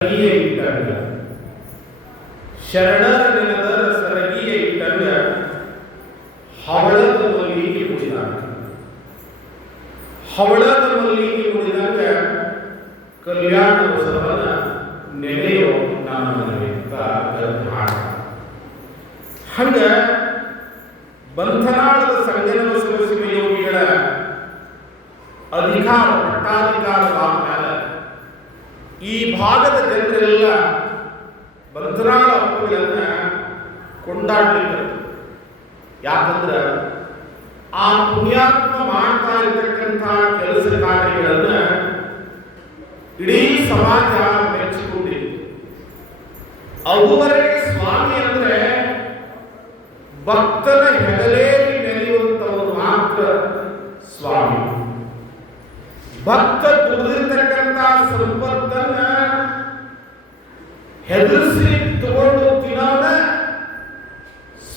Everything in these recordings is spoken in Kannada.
ಸರಗಿಯ ಇಟ್ಟಂಗ. ಶರಣರ ನೆನದರ ಸರಗಿಯೇ ಇಟ್ಟಂಗ. ಹವಳದ ಮಲ್ಲಿಗೆ ಮುಡಿದಾಗ. ಹವಳದ ಮಲ್ಲಿಗೆ ಮುಡಿದಾಗ ಕಲ್ಯಾಣ ಉತ್ಸವನ ನೆನೆಯೋ ನಾನು ಮನವಿ ಅಂತ ಹಾಡು ಹಂಗ ಬಂಧನಾಳದ ಸಂಗಮ ಶಿವ ಯೋಗಿಗಳ ಅಧಿಕಾರ, ಪಟ್ಟಾಧಿಕಾರ ಭಾಗ ಈ ಭಾಗದ ಬಂಧನಾಳ ಹಕ್ಕುಗಳನ್ನ ಕೊಂಡಾಡ್ಲಿಕ್ಕೆ ಯಾಕಂದ್ರೆ ಆ ಪುಣ್ಯಾತ್ಮ ಮಾಡ್ತಾ ಇರ್ತಕ್ಕಂಥ ಕೆಲಸ ಕಾರ್ಯಗಳನ್ನ ಇಡೀ ಸಮಾಜ ಮೆಚ್ಚಿಕೊಂಡಿದೆ. ಅವುವರೆಗೆ ಸ್ವಾಮಿ ಅಂದ್ರೆ ಭಕ್ತನ ಹೆಗಲೇರಿ ನೆಲೆಯುವಂತವರು ಮಾತ್ರ ಸ್ವಾಮಿ. ಭಕ್ತ ದುಡಿದಿರ್ತಕ್ಕಂಥ ಸಂಪತ್ತನ್ನ ಹೆದರಿಸಿ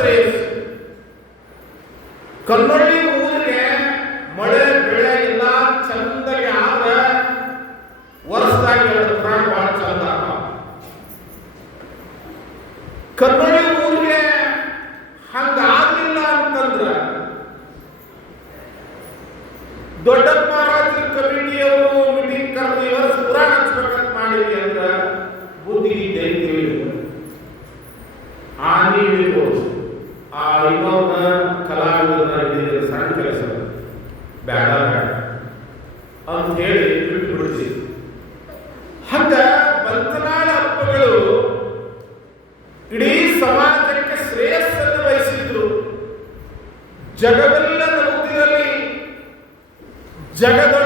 ಶ್ರೇಯಸ್ಸು ಕನ್ನಡಿ ಊರಿಗೆ ಮಳೆ ಬೆಳೆ ಇಲ್ಲ ಚಂದಗೆ ಆದ್ರೆ ವರ್ಷದಾಗ ಎರಡು ಪ್ರಾಣ ಬಹಳ ಚಂದ ಆಗ್ತಾವ. ಜಗವೆಲ್ಲ ನಗುತ್ತಿರಲಿ ಜಗದಳು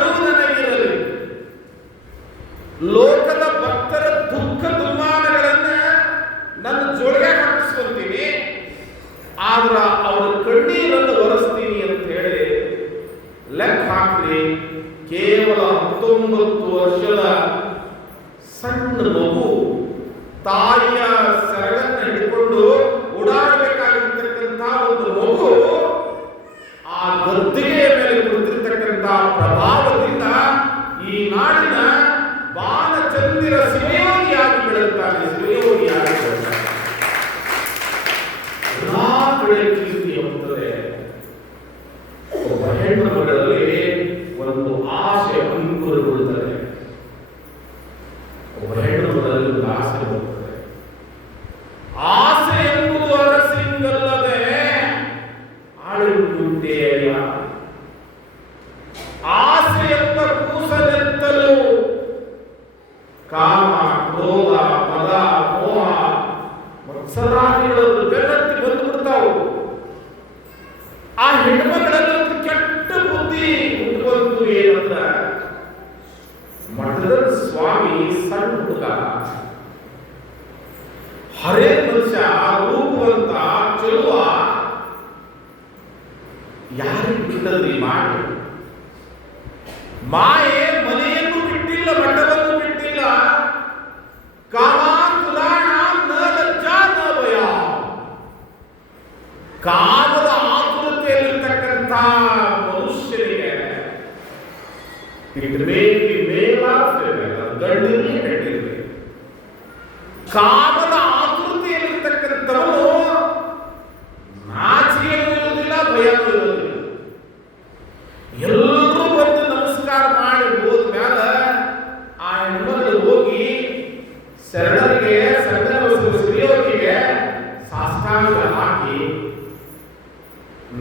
Gracias. ಮಠದ ಸ್ವಾಮಿ ಸಣ್ಣ ಹುಡುಗ ಹರೇ ಮನುಷ್ಯ ರೂಪವಂತ ಚೆಲುವ ಯಾರಿಗೂ ಬಿಟ್ಟದ್ರಿ ಮಾಡಿ? ಮಾಯೆ ಮನೆಯನ್ನು ಬಿಟ್ಟಿಲ್ಲ, ಮಠವನ್ನು ಬಿಟ್ಟಿಲ್ಲ. ಕಾಮ ತುಲಾಣ ನ ಲಜ್ಜಾ ನ ಭಯ ಕಾಮದ ಆತುರತೆಯಲ್ಲಿರ್ತಕ್ಕಂಥ ಮನುಷ್ಯನಿಗೆ ಇದ್ರ ಮೇಲ್ ಫಿಮೇಲ್ ಗಂಡಿರಲಿ ಹೆಣ್ಣಿರಲಿ ಕಾಮದ ಆತುರತೆಯಲ್ಲಿರ್ತಕ್ಕಂಥವನು ನಾಚಿಕೆ ಇರುವುದಿಲ್ಲ ಭಯ ಇರುವುದಿಲ್ಲ ಎಲ್ಲರೂ ಬಂದು ನಮಸ್ಕಾರ ಮಾಡಿ ಹೋದ್ಮ್ಯಾಲ ಆ ಹೆಣ್ಮಗಳು ಹೋಗಿ ಶರಣರಿಗೆ ಸಂಗಮ ಶ್ರೀಯೋಗಿಗೆ ಸಾಷ್ಟಾಂಗ ಹಾಕಿ,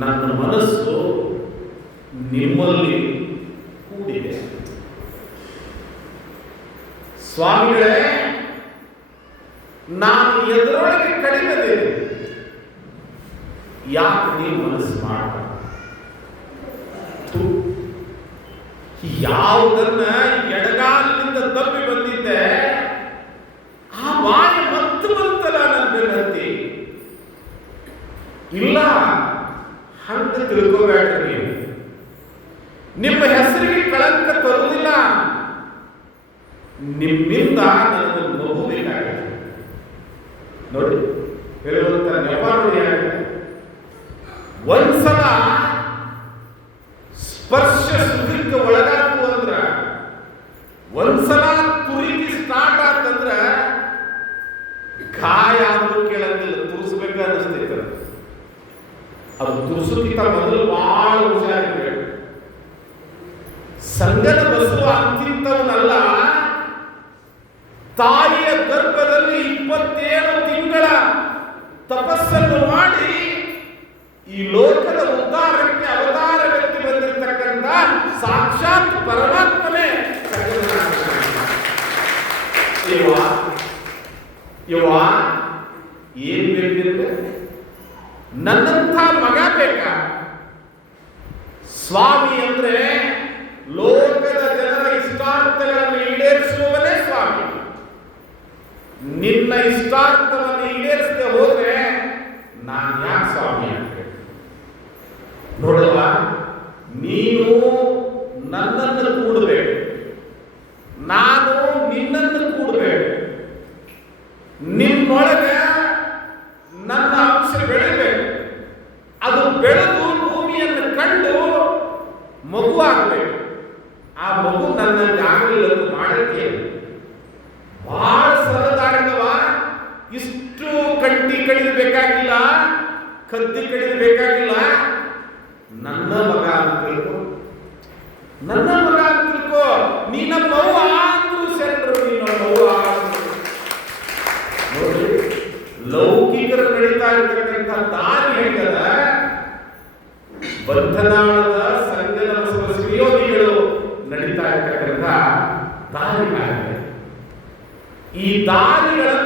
ನನ್ನ ಮನಸ್ಸು ನಿಮ್ಮಲ್ಲಿ ಕೂಡಿದೆ. ಸ್ವಾಮಿಗಳೇ, ನಾನು ಎದುರೊಳಗೆ ಕಡಿಮೆ ಯಾಕೆ ನೀವು ಮನಸ್ಸು ಮಾಡ ಯಾವುದನ್ನ ಎಡಗಾಲಿನಿಂದ ತಪ್ಪಿ ಬಂದಿದ್ದೆ, ಆ ಮಾಯ ಮತ್ತು ಬಂತಲ್ಲ ನನ್ನ ಬೆನ್ನತ್ತಿ. ಇಲ್ಲ ಹಂತ ತಿಳ್ಕೋಬೇಡ್ರಿ ನೀವು. ನಿಮ್ಮ ಹೆಸರಿಗೆ ಕಳಂಕ ತರುವುದಿಲ್ಲ. ನಿಮ್ಮಿಂದ ನನಗೆ ಮಗು ಬೇಕಾಗಿದೆ ನೋಡಿ ಹೇಳುವಂತ ನೋಡಿ ಯಾಕೆ? ಒಂದ್ಸಲ ಸ್ಪರ್ಶ ಸುಖಕ್ಕೆ ಒಳಗಾತು ಅಂದ್ರ ಒಂದ್ಸಲ ತುರಿಕೆ ಸ್ಟಾರ್ಟ್ ಆತಂದ್ರ ಗಾಯ ಆದ್ರೂ ಕೇಳಂಗಿಲ್ಲ ತುರಿಸ್ಬೇಕು ಅನ್ನಿಸ್ತೈತೆ ಅದು. ತುರಿಸೋಕ್ಕಿಂತ ಮೊದಲು ಬಹಳ ಹುಷಾರಿರ್ಬೇಕು ಸಂಗಲ ಬಸವ ಅಂತಿಂತವನಲ್ಲ ತಾಯಿಯ ಗರ್ಭದಲ್ಲಿ ಇಪ್ಪತ್ತೇಳು ತಿಂಗಳ ತಪಸ್ಸನ್ನು ಮಾಡಿ ಈ ಲೋಕದ ಉದ್ಧಾರಕ್ಕೆ ವ್ಯಕ್ತಿ ಬಂದಿರತಕ್ಕಂಥ ಸಾಕ್ಷಾತ್ ಪರಮಾತ್ಮನೇ ಏನ್ ಬೇಕಿರುತ್ತೆ ನನ್ನಂಥ ಮಗ ಬೇಕಾ? ಸ್ವಾಮಿ ಅಂದ್ರೆ ಲೋಕದ ಜನರ ಇಷ್ಟಾರ್ಥಗಳನ್ನು ಈಡೇರಿಸುವವನೇ ಸ್ವಾಮಿ ನಿನ್ನ ಇಷ್ಟಾರ್ಥವನ್ನು ಈಡೇರಿಸದೆ ಹೋದ್ರೆ ನಾನು ಯಾಕೆ ಸ್ವಾಮಿ ಅಂತ ನೋಡುವ ನೀನು ನನ್ನನ್ನು ಕೂಡಬೇಡಿ. ನಾನು ನಿನ್ನನ್ನು ಕೂಡಬೇಡ. ನಿನ್ನೊಳಗೆ ನನ್ನ ಅಂಶ ಬೆಳಿಬೇಕು ಅದು ಬೆಳೆದು ಭೂಮಿಯನ್ನು ಕಂಡು ಮಗು ಆಗಬೇಕು. ಆ ಮಗು ನನ್ನಲ್ಲಿ ಆಗಲಿಲ್ಲ ಮಾಡಕ್ಕೆ ಬಹಳ ಸರಳದಾಗಿದ್ದವ ಇಷ್ಟು ಕಂಟಿ ಕಡಿದು ಬೇಕಾಗಿಲ್ಲ ಕದ್ದಿ ಕಡಿದು ಬೇಕಾಗಿಲ್ಲ. ನನ್ನ ಮಗ ಅಂತ ತಿಳ್ಕೊ. ನನ್ನ ಮಗ ಅಂತ ತಿಳ್ಕೊ. ನೀ ನಮ್ಮ ಅಂದ್ರು ಸೆಂಟ್ರು ನೀ ನೋಡಿ ಲೌಕಿಕರು ನಡೀತಾ ಇರ್ತಕ್ಕಂಥ ದಾರಿ ಹೆಂಗದ? ಬಂಧನಾಳದ ಸ್ತ್ರೀಯೋಗಿಗಳು ಸುಯೋಗಿಗಳು ನಡೀತಾ ಇರ್ತಕ್ಕಂಥ ದಾರಿಗಳಾಗಿದೆ ಈ ದಾರಿಗಳನ್ನು